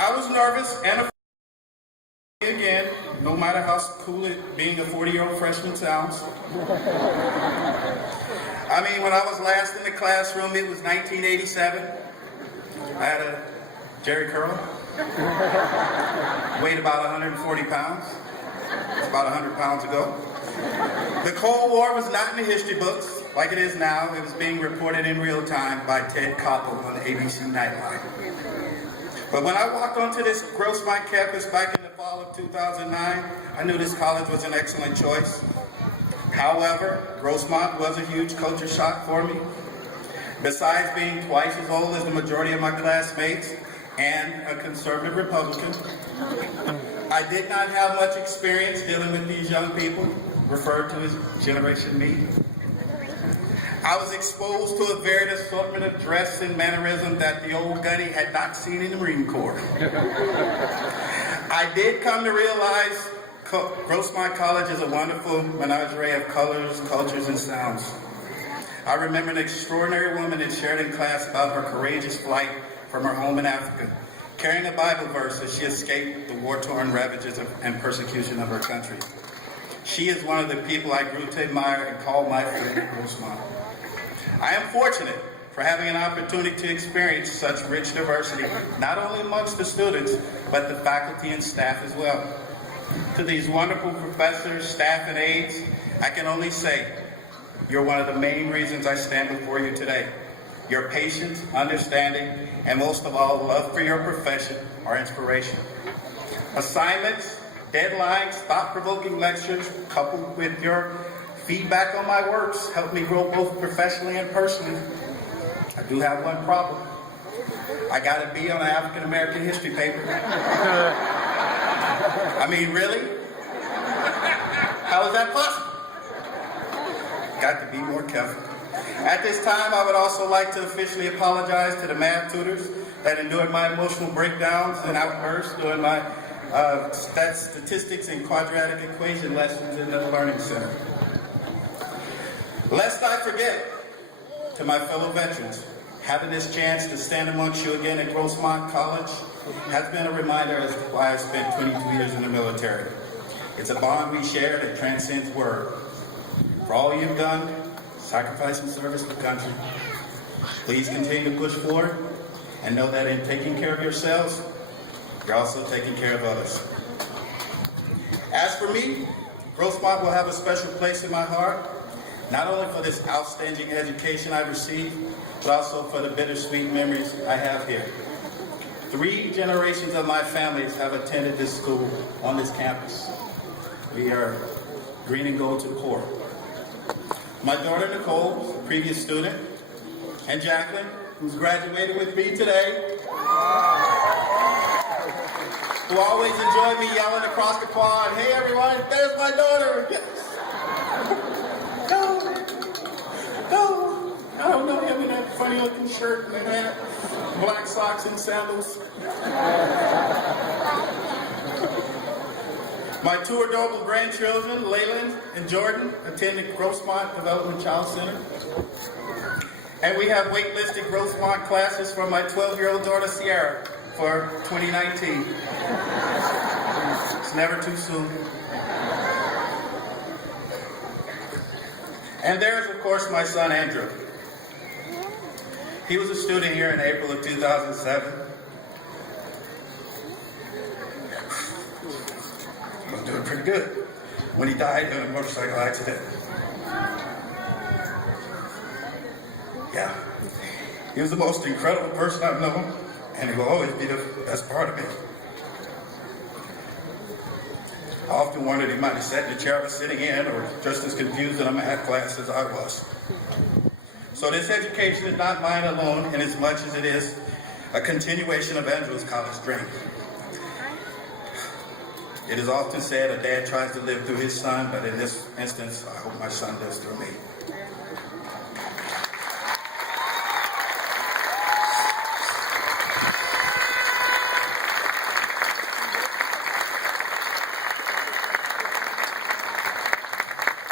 I was nervous and afraid again, no matter how cool it being a 40-year-old freshman sounds. I mean, when I was last in the classroom, it was 1987. I had a Jerry curl, weighed about 140 pounds. It's about 100 pounds ago. The Cold War was not in the history books like it is now. It was being reported in real time by Ted Koppel on ABC Nightline. But when I walked onto this Grossmont campus back in the fall of 2009, I knew this college was an excellent choice. However, Grossmont was a huge culture shock for me. Besides being twice as old as the majority of my classmates and a conservative Republican, I did not have much experience dealing with these young people, referred to as Generation Me. I was exposed to a varied assortment of dress and mannerism that the old gunny had not seen in the Marine Corps. I did come to realize Grossmont College is a wonderful menagerie of colors, cultures, and sounds. I remember an extraordinary woman that shared in class about her courageous flight from her home in Africa, carrying a Bible verse as she escaped the war-torn ravages and persecution of her country. She is one of the people I grew to admire and call my friend at Grossmont. I am fortunate for having an opportunity to experience such rich diversity, not only amongst the students, but the faculty and staff as well. To these wonderful professors, staff, and aides, I can only say, you're one of the main reasons I stand before you today. Your patience, understanding, and most of all, love for your profession are inspiration. Assignments, deadlines, thought-provoking lectures, coupled with your feedback on my works, help me grow both professionally and personally. I do have one problem. I got a B on an African American history paper. I mean, really? How is that possible? Got to be more careful. At this time, I would also like to officially apologize to the math tutors that endured my emotional breakdowns and outbursts during my statistics and quadratic equation lessons in the Learning Center. Lest I forget, to my fellow veterans, having this chance to stand amongst you again at Grossmont College has been a reminder as to why I spent 22 years in the military. It's a bond we share that transcends word. For all you've done, sacrifice and service to the country, please continue to push forward and know that in taking care of yourselves, you're also taking care of others. As for me, Grossmont will have a special place in my heart, not only for this outstanding education I've received, but also for the bittersweet memories I have here. 3 generations of my families have attended this school on this campus. We are green and gold to the core. My daughter Nicole, a previous student, and Jacqueline, who's graduated with me today, who always enjoy me yelling across the quad, "Hey everyone, there's my daughter!" Yes. No, I don't know him in that funny looking shirt and hat, black socks and sandals. My 2 adorable grandchildren, Layland and Jordan, attend the Grossmont Development Child Center. And we have waitlisted Grossmont classes for my 12-year-old daughter, Sierra, for 2019. It's never too soon. And there's, of course, my son, Andrew. He was a student here in April of 2007. He was doing pretty good when he died in a motorcycle accident. Yeah, he was the most incredible person I've known, and he will always be the best part of me. I often wondered he might have sat in the chair I was sitting in, or just as confused in a math class as I was. So this education is not mine alone, in as much as it is a continuation of Andrew's college dream. It is often said a dad tries to live through his son, but in this instance, I hope my son lives through me.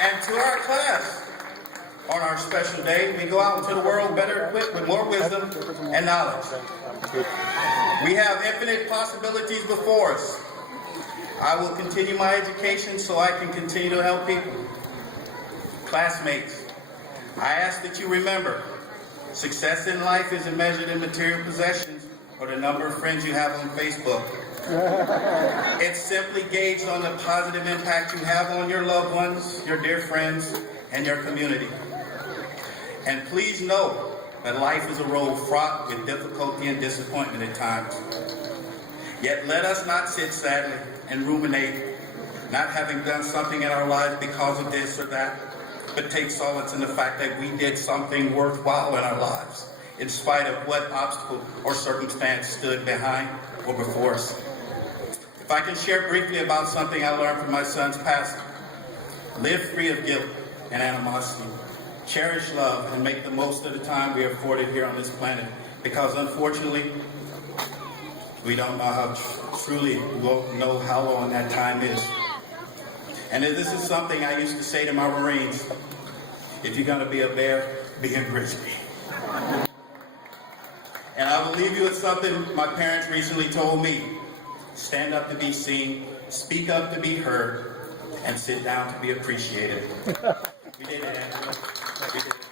And to our class, on our special day, we go out into the world better equipped with more wisdom and knowledge. We have infinite possibilities before us. I will continue my education so I can continue to help people. Classmates, I ask that you remember, success in life isn't measured in material possessions or the number of friends you have on Facebook. It's simply gauged on the positive impact you have on your loved ones, your dear friends, and your community. And please know that life is a road fraught with difficulty and disappointment at times. Yet let us not sit sadly and ruminate, not having done something in our lives because of this or that, but take solace in the fact that we did something worthwhile in our lives, in spite of what obstacle or circumstance stood behind or before us. If I can share briefly about something I learned from my son's passing, live free of guilt and animosity. Cherish love and make the most of the time we are afforded here on this planet, because unfortunately, we don't know how truly won't know how long that time is. And this is something I used to say to my Marines: if you're going to be a bear, be a grizzly. And I will leave you with something my parents recently told me: stand up to be seen, speak up to be heard, and sit down to be appreciated. We did it, Andrew. We did it.